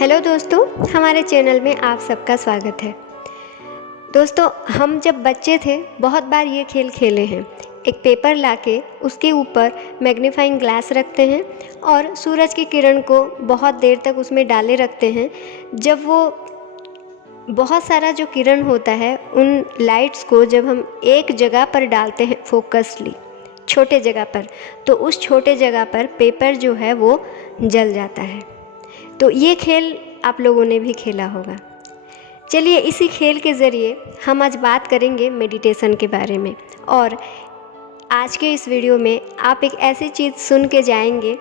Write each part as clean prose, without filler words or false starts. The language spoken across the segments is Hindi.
हेलो दोस्तों, हमारे चैनल में आप सबका स्वागत है। दोस्तों, हम जब बच्चे थे बहुत बार ये खेल खेले हैं। एक पेपर लाके उसके ऊपर मैग्नीफाइंग ग्लास रखते हैं और सूरज की किरण को बहुत देर तक उसमें डाले रखते हैं। जब वो बहुत सारा जो किरण होता है उन लाइट्स को जब हम एक जगह पर डालते हैं फोकसली, छोटे जगह पर, तो उस छोटे जगह पर पेपर जो है वो जल जाता है। तो ये खेल आप लोगों ने भी खेला होगा। चलिए, इसी खेल के ज़रिए हम आज बात करेंगे मेडिटेशन के बारे में। और आज के इस वीडियो में आप एक ऐसी चीज़ सुन के जाएंगे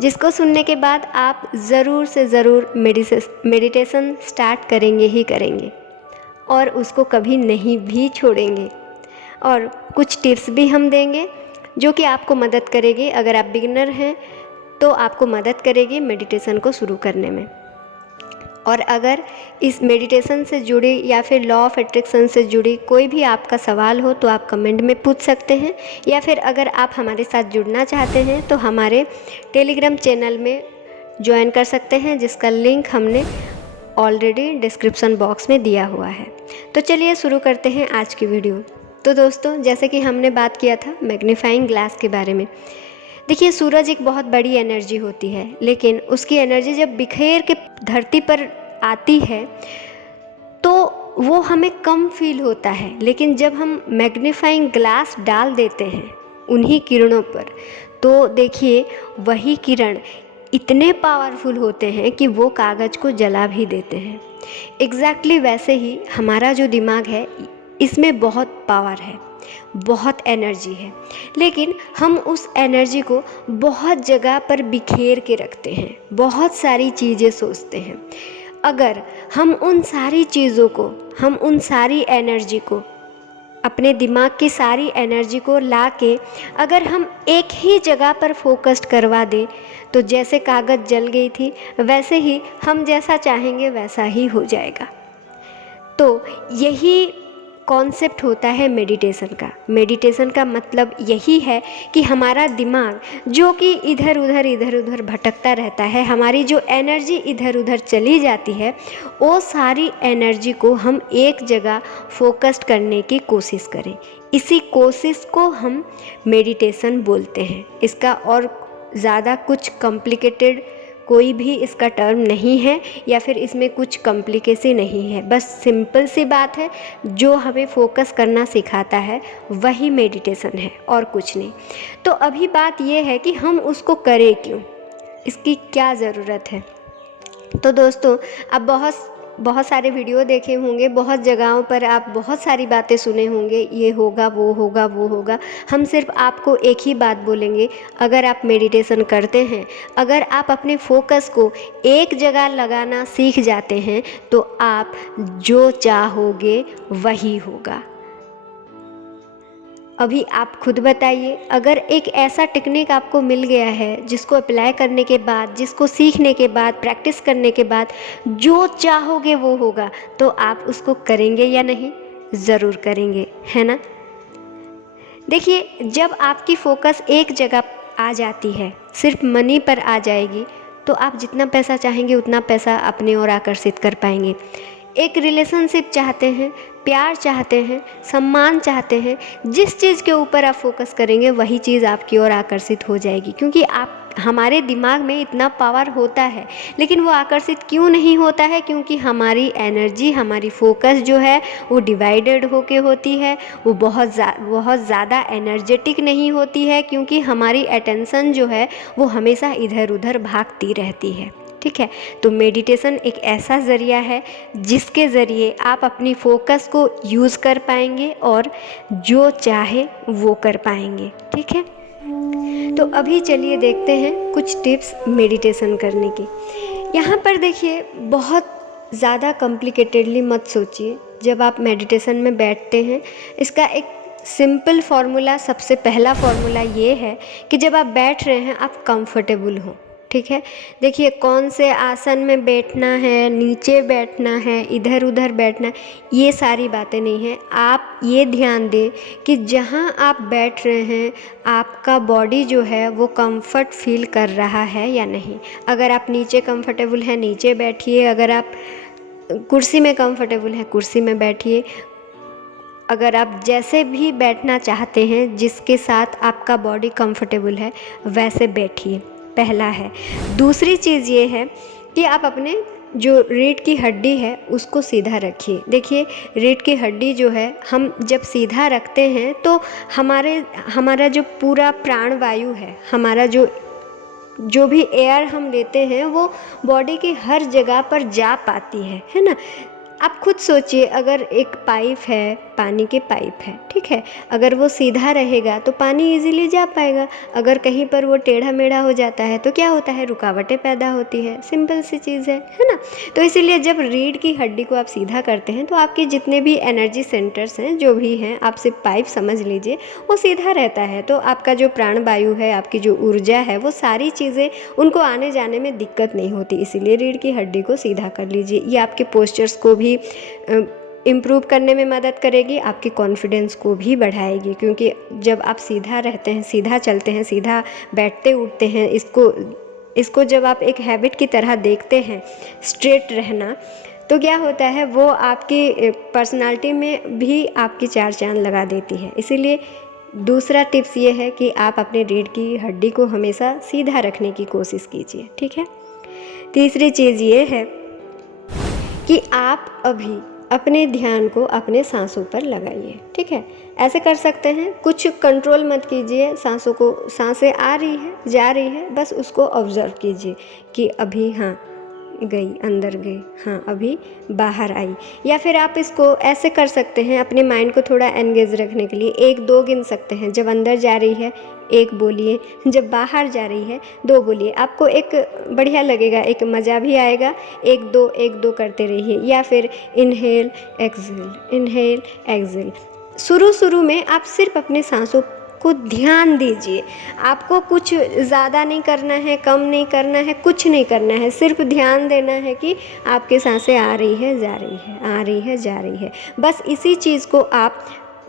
जिसको सुनने के बाद आप ज़रूर से ज़रूर मेडिटेशन स्टार्ट करेंगे ही करेंगे और उसको कभी नहीं भी छोड़ेंगे। और कुछ टिप्स भी हम देंगे जो कि आपको मदद करेगी। अगर आप बिगिनर हैं तो आपको मदद करेगी मेडिटेशन को शुरू करने में। और अगर इस मेडिटेशन से जुड़ी या फिर लॉ ऑफ अट्रैक्शन से जुड़ी कोई भी आपका सवाल हो तो आप कमेंट में पूछ सकते हैं, या फिर अगर आप हमारे साथ जुड़ना चाहते हैं तो हमारे टेलीग्राम चैनल में ज्वाइन कर सकते हैं, जिसका लिंक हमने ऑलरेडी डिस्क्रिप्शन बॉक्स में दिया हुआ है। तो चलिए शुरू करते हैं आज की वीडियो। तो दोस्तों, जैसे कि हमने बात किया था मैग्नीफाइंग ग्लास के बारे में। देखिए, सूरज एक बहुत बड़ी एनर्जी होती है, लेकिन उसकी एनर्जी जब बिखेर के धरती पर आती है तो वो हमें कम फील होता है। लेकिन जब हम मैग्नीफाइंग ग्लास डाल देते हैं उन्हीं किरणों पर, तो देखिए वही किरण इतने पावरफुल होते हैं कि वो कागज़ को जला भी देते हैं। एग्जैक्टली वैसे ही हमारा जो दिमाग है, इसमें बहुत पावर है, बहुत एनर्जी है, लेकिन हम उस एनर्जी को बहुत जगह पर बिखेर के रखते हैं, बहुत सारी चीज़ें सोचते हैं। अगर हम उन सारी चीज़ों को, हम उन सारी एनर्जी को, अपने दिमाग की सारी एनर्जी को ला के अगर हम एक ही जगह पर फोकस्ड करवा दें, तो जैसे कागज़ जल गई थी वैसे ही हम जैसा चाहेंगे वैसा ही हो जाएगा। तो यही कॉन्सेप्ट होता है मेडिटेशन का। मेडिटेशन का मतलब यही है कि हमारा दिमाग जो कि इधर उधर भटकता रहता है, हमारी जो एनर्जी इधर उधर चली जाती है, वो सारी एनर्जी को हम एक जगह फोकस्ड करने की कोशिश करें। इसी कोशिश को हम मेडिटेशन बोलते हैं। इसका और ज़्यादा कुछ कॉम्प्लिकेटेड कोई भी इसका टर्म नहीं है, या फिर इसमें कुछ कॉम्प्लिकेसी नहीं है। बस सिंपल सी बात है, जो हमें फोकस करना सिखाता है वही मेडिटेशन है और कुछ नहीं। तो अभी बात ये है कि हम उसको करें क्यों, इसकी क्या ज़रूरत है। तो दोस्तों, अब बहुत सारे वीडियो देखे होंगे, बहुत जगहों पर आप बहुत सारी बातें सुने होंगे, ये होगा वो होगा वो होगा। हम सिर्फ आपको एक ही बात बोलेंगे, अगर आप मेडिटेशन करते हैं, अगर आप अपने फोकस को एक जगह लगाना सीख जाते हैं, तो आप जो चाहोगे वही होगा। अभी आप खुद बताइए, अगर एक ऐसा टेक्निक आपको मिल गया है जिसको अप्लाई करने के बाद, जिसको सीखने के बाद, प्रैक्टिस करने के बाद जो चाहोगे वो होगा, तो आप उसको करेंगे या नहीं? ज़रूर करेंगे, है ना। देखिए, जब आपकी फोकस एक जगह आ जाती है, सिर्फ मनी पर आ जाएगी, तो आप जितना पैसा चाहेंगे उतना पैसा अपनी ओर आकर्षित कर पाएंगे। एक रिलेशनशिप चाहते हैं, प्यार चाहते हैं, सम्मान चाहते हैं, जिस चीज़ के ऊपर आप फोकस करेंगे वही चीज़ आपकी ओर आकर्षित हो जाएगी। क्योंकि हमारे दिमाग में इतना पावर होता है, लेकिन वो आकर्षित क्यों नहीं होता है? क्योंकि हमारी एनर्जी, हमारी फोकस जो है वो डिवाइडेड होके होती है, वो बहुत ज़्यादा एनर्जेटिक नहीं होती है, क्योंकि हमारी अटेंशन जो है वो हमेशा इधर उधर भागती रहती है। ठीक है, तो मेडिटेशन एक ऐसा ज़रिया है जिसके ज़रिए आप अपनी फोकस को यूज़ कर पाएंगे और जो चाहे वो कर पाएंगे। ठीक है, तो अभी चलिए देखते हैं कुछ टिप्स मेडिटेशन करने की। यहाँ पर देखिए, बहुत ज़्यादा कॉम्प्लिकेटेडली मत सोचिए। जब आप मेडिटेशन में बैठते हैं, इसका एक सिंपल फार्मूला, सबसे पहला फार्मूला ये है कि जब आप बैठ रहे हैं आप कंफर्टेबल हो। ठीक है। देखिए कौन से आसन में बैठना है, नीचे बैठना है, इधर उधर बैठना है, ये सारी बातें नहीं हैं। आप ये ध्यान दें कि जहाँ आप बैठ रहे हैं आपका बॉडी जो है वो कंफर्ट फील कर रहा है या नहीं। अगर आप नीचे कंफर्टेबल हैं नीचे बैठिए, अगर आप कुर्सी में कंफर्टेबल हैं कुर्सी में बैठिए, अगर आप जैसे भी बैठना चाहते हैं जिसके साथ आपका बॉडी कंफर्टेबल है वैसे बैठिए, पहला है। दूसरी चीज़ ये है कि आप अपने जो रीढ़ की हड्डी है उसको सीधा रखिए। देखिए रीढ़ की हड्डी जो है हम जब सीधा रखते हैं तो हमारा जो पूरा प्राण वायु है, हमारा जो भी एयर हम लेते हैं वो बॉडी की हर जगह पर जा पाती है ना। आप खुद सोचिए, अगर एक पाइप है, पानी के पाइप है, ठीक है, अगर वो सीधा रहेगा तो पानी इजीली जा पाएगा। अगर कहीं पर वो टेढ़ा मेढ़ा हो जाता है तो क्या होता है, रुकावटें पैदा होती है। सिंपल सी चीज़ है ना। तो इसीलिए जब रीढ़ की हड्डी को आप सीधा करते हैं तो आपके जितने भी एनर्जी सेंटर्स हैं, जो भी हैं, आप सिर्फ पाइप समझ लीजिए, वो सीधा रहता है। तो आपका जो प्राण वायु है, आपकी जो ऊर्जा है, वो सारी चीज़ें उनको आने जाने में दिक्कत नहीं होती। इसीलिए रीढ़ की हड्डी को सीधा कर लीजिए। ये आपके पोस्चर्स को भी इम्प्रूव करने में मदद करेगी, आपके कॉन्फिडेंस को भी बढ़ाएगी। क्योंकि जब आप सीधा रहते हैं, सीधा चलते हैं, सीधा बैठते उठते हैं, इसको जब आप एक हैबिट की तरह देखते हैं स्ट्रेट रहना, तो क्या होता है वो आपकी पर्सनालिटी में भी आपकी चार चांद लगा देती है। इसीलिए दूसरा टिप्स ये है कि आप अपने रीढ़ की हड्डी को हमेशा सीधा रखने की कोशिश कीजिए, ठीक है। तीसरी चीज़ ये है कि आप अभी अपने ध्यान को अपने सांसों पर लगाइए, ठीक है। ऐसे कर सकते हैं, कुछ कंट्रोल मत कीजिए सांसों को, सांसें आ रही है जा रही है, बस उसको ऑब्जर्व कीजिए कि अभी हाँ गई, अंदर गई, हाँ अभी बाहर आई। या फिर आप इसको ऐसे कर सकते हैं अपने माइंड को थोड़ा एंगेज रखने के लिए, 1-2 गिन सकते हैं। जब अंदर जा रही है 1 बोलिए, जब बाहर जा रही है 2 बोलिए। आपको एक बढ़िया लगेगा, एक मज़ा भी आएगा। 1-2 1-2 करते रहिए। या फिर इनहेल एक्सहेल। शुरू में आप सिर्फ अपने सांसों को ध्यान दीजिए। आपको कुछ ज़्यादा नहीं करना है, कम नहीं करना है, कुछ नहीं करना है, सिर्फ ध्यान देना है कि आपकी सांसें आ रही है जा रही है, आ रही है जा रही है। बस इसी चीज़ को आप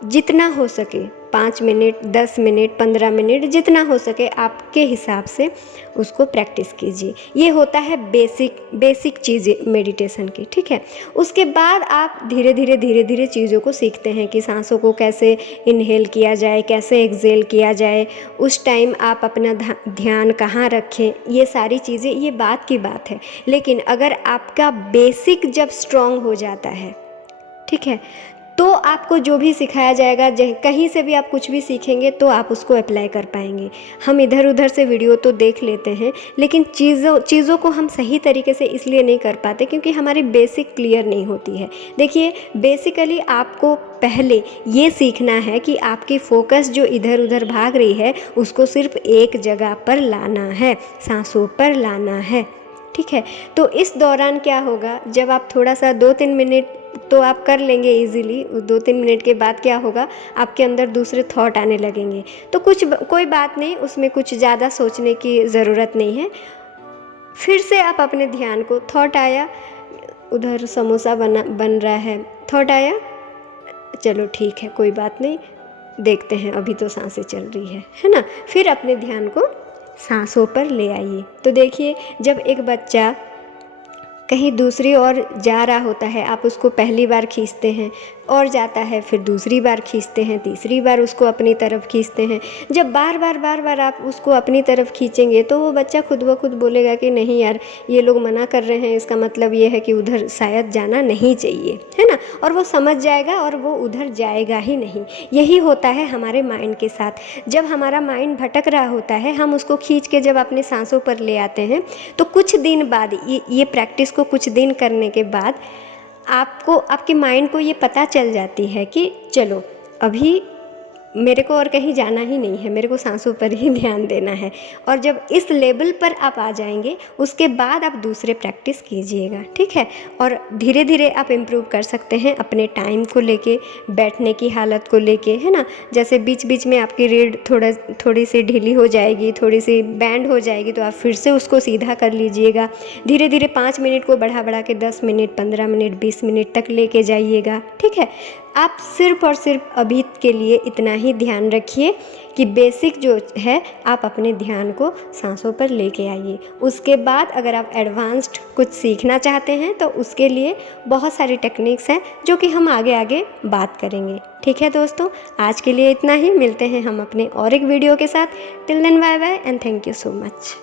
जितना हो सके 5 मिनट, 10 मिनट, 15 मिनट, जितना हो सके आपके हिसाब से उसको प्रैक्टिस कीजिए। ये होता है बेसिक चीज़ें मेडिटेशन की, ठीक है। उसके बाद आप धीरे धीरे चीज़ों को सीखते हैं कि सांसों को कैसे इनहेल किया जाए, कैसे एक्सहेल किया जाए, उस टाइम आप अपना ध्यान कहाँ रखें, ये सारी चीज़ें, ये बात की बात है। लेकिन अगर आपका बेसिक जब स्ट्रॉन्ग हो जाता है, ठीक है, तो आपको जो भी सिखाया जाएगा, कहीं से भी आप कुछ भी सीखेंगे तो आप उसको अप्लाई कर पाएंगे। हम इधर उधर से वीडियो तो देख लेते हैं, लेकिन चीज़ों को हम सही तरीके से इसलिए नहीं कर पाते क्योंकि हमारी बेसिक क्लियर नहीं होती है। देखिए बेसिकली आपको पहले ये सीखना है कि आपकी फोकस जो इधर उधर भाग रही है उसको सिर्फ एक जगह पर लाना है, सांसों पर लाना है, ठीक है। तो इस दौरान क्या होगा, जब आप थोड़ा सा 2-3 मिनट तो आप कर लेंगे इजीली, 2-3 मिनट के बाद क्या होगा, आपके अंदर दूसरे थॉट आने लगेंगे। तो कोई बात नहीं, उसमें कुछ ज़्यादा सोचने की ज़रूरत नहीं है। फिर से आप अपने ध्यान को, थॉट आया, उधर समोसा बन रहा है, थॉट आया, चलो ठीक है कोई बात नहीं, देखते हैं, अभी तो सांसें चल रही है ना। फिर अपने ध्यान को सांसों पर ले आइए। तो देखिए जब एक बच्चा कहीं दूसरी ओर जा रहा होता है, आप उसको पहली बार खींचते हैं और जाता है, फिर दूसरी बार खींचते हैं, तीसरी बार उसको अपनी तरफ खींचते हैं। जब बार बार आप उसको अपनी तरफ खींचेंगे तो वो बच्चा खुद ब खुद बोलेगा कि नहीं यार ये लोग मना कर रहे हैं, इसका मतलब ये है कि उधर शायद जाना नहीं चाहिए, है ना। और वो समझ जाएगा और वो उधर जाएगा ही नहीं। यही होता है हमारे माइंड के साथ। जब हमारा माइंड भटक रहा होता है, हम उसको खींच के जब अपने सांसों पर ले आते हैं तो कुछ दिन बाद, ये प्रैक्टिस को कुछ दिन करने के बाद आपको, आपके माइंड को ये पता चल जाती है कि चलो अभी मेरे को और कहीं जाना ही नहीं है, मेरे को सांसों पर ही ध्यान देना है। और जब इस लेवल पर आप आ जाएंगे उसके बाद आप दूसरे प्रैक्टिस कीजिएगा, ठीक है। और धीरे धीरे आप इम्प्रूव कर सकते हैं अपने टाइम को लेके, बैठने की हालत को लेके, है ना। जैसे बीच बीच में आपकी रीढ़ थोड़ी सी ढीली हो जाएगी, थोड़ी सी बैंड हो जाएगी, तो आप फिर से उसको सीधा कर लीजिएगा। धीरे धीरे 5 मिनट को बढ़ा बढ़ा के 10 मिनट, 15 मिनट, 20 मिनट तक लेके जाइएगा, ठीक है। आप सिर्फ़ और सिर्फ अभी के लिए इतना ही ध्यान रखिए कि बेसिक जो है आप अपने ध्यान को सांसों पर लेके आइए। उसके बाद अगर आप एडवांस्ड कुछ सीखना चाहते हैं तो उसके लिए बहुत सारी टेक्निक्स हैं जो कि हम आगे आगे बात करेंगे, ठीक है दोस्तों। आज के लिए इतना ही, मिलते हैं हम अपने और एक वीडियो के साथ। Till then bye bye and thank you so much.